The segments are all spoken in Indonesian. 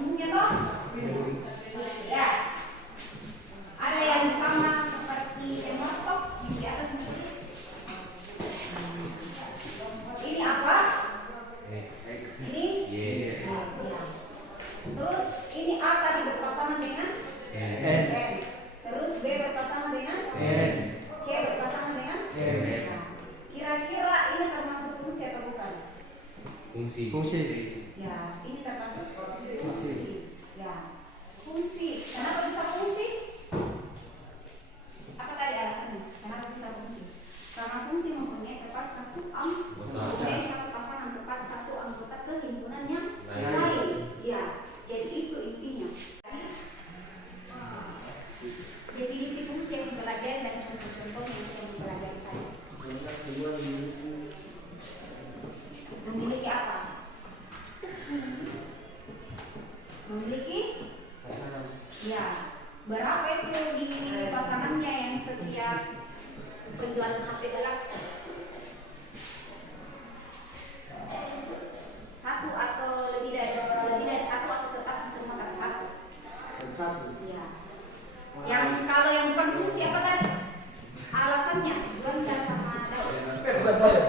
umumnya toh? Ya. Ada yang sama seperti emotok di atas tulis. Ini apa? X. Ini Y. ya. Terus ini A tadi berpasangan dengan N. Terus B berpasangan dengan N. C berpasangan dengan N. Nah, kira-kira ini termasuk fungsi atau bukan? Fungsi. Ya, ini termasuk fungsi. Ya, fungsi. Kenapa bisa fungsi? Apa tadi alasannya? Kenapa bisa fungsi? Karena fungsi mempunyai tepat satu mempunyai satu pasangan tepat satu anggota ke himpunan yang lain. Ya, jadi itu intinya. Definisi fungsi yang dipelajari dan contoh-contoh yang sudah dipelajari tadi. Memiliki apa? Memiliki? Ya. Berapa itu di pasangannya yang setiap penjualan HP Galaxy? Satu atau lebih dari satu atau tetap semua satu-satu? Ya. Yang kalau yang bukan fungsi apa tadi? Alasannya Jonda sama Daud. Bukan saya.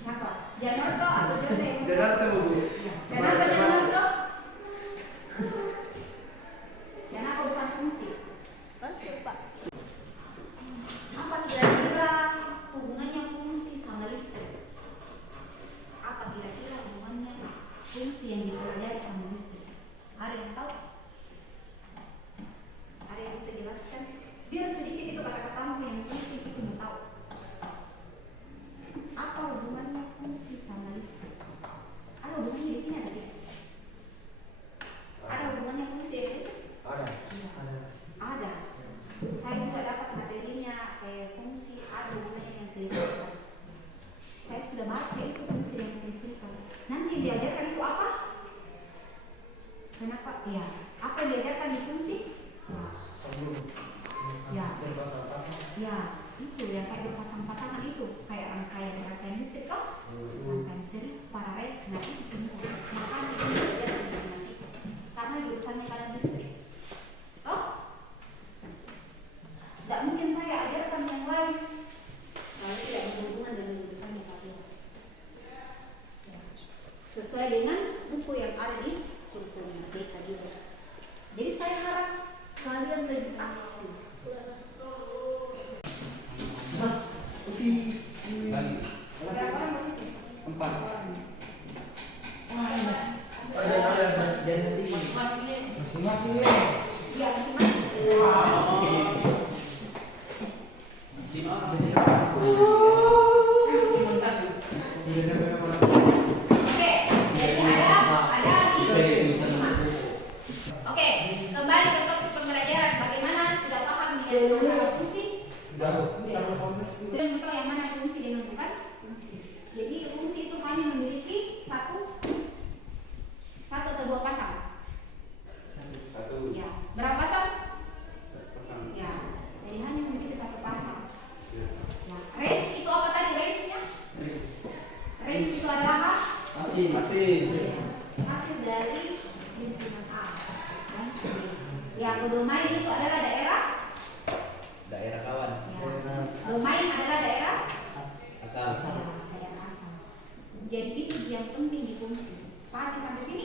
Siapa? Janorto atau Jonda yang bukan? Jakarta Bu. Kenapa Janorto? Kenapa bukan fungsi? Apa kira-kira hubungannya fungsi sama listrik? Apa kira-kira hubungannya fungsi yang dipelajari sama listrik? Ada yang tahu? Ada yang bisa jelaskan? Biar sedikit itu kata-katamu yang penting itu mau tahu. Apa hubungannya fungsi sama listrik? Ada hubungannya di sini ada tidak? Ada hubungannya fungsi dan listrik? Ada. Saya juga dapat materinya fungsi ada hubungannya dengan kelistrikan. Saya sudah baca itu fungsi dengan kelistrikan. Nanti diajarkan itu apa? Kenapa? Ya. Apa yang diajarkan di fungsi? Ya. Ya. Itu yang kayak berpasang-pasangan itu kayak rangkaian listrik kok. Rangkaian seri, paralel, nah itu semua. Makanya itu diajarkan dengan itu. Karena jurusannya kalian listrik. Oh? Tidak mungkin saya ajarkan yang lain kalau tidak berhubungan dengan jurusannya kalian. Sesuai dengan buku yang ada di kurikulum Merdeka juga. Jadi saya harap kalian lebih aktif. Berapa orang masuk? 4. Ada. Masing-masing nih. Iya, masing-masing. Oke, jadi ada di 5. Oke, kembali ke topik pembelajaran. Bagaimana sudah paham dengan masalah fungsi? Sudah tahu yang mana fungsi dengan bukan fungsi. Jadi fungsi itu hanya memiliki satu atau dua pasang. Ya, berapa pasang? Ya, jadi hanya memiliki satu pasang. Ya, range itu apa tadi range-nya? Range itu adalah hasil dari himpunan A. Kan? Ya, domain itu adalah daerah Kawan. ya. Domain adalah daerah Asal. daerah asal. Jadi itu yang penting di fungsi. Paham sampai sini?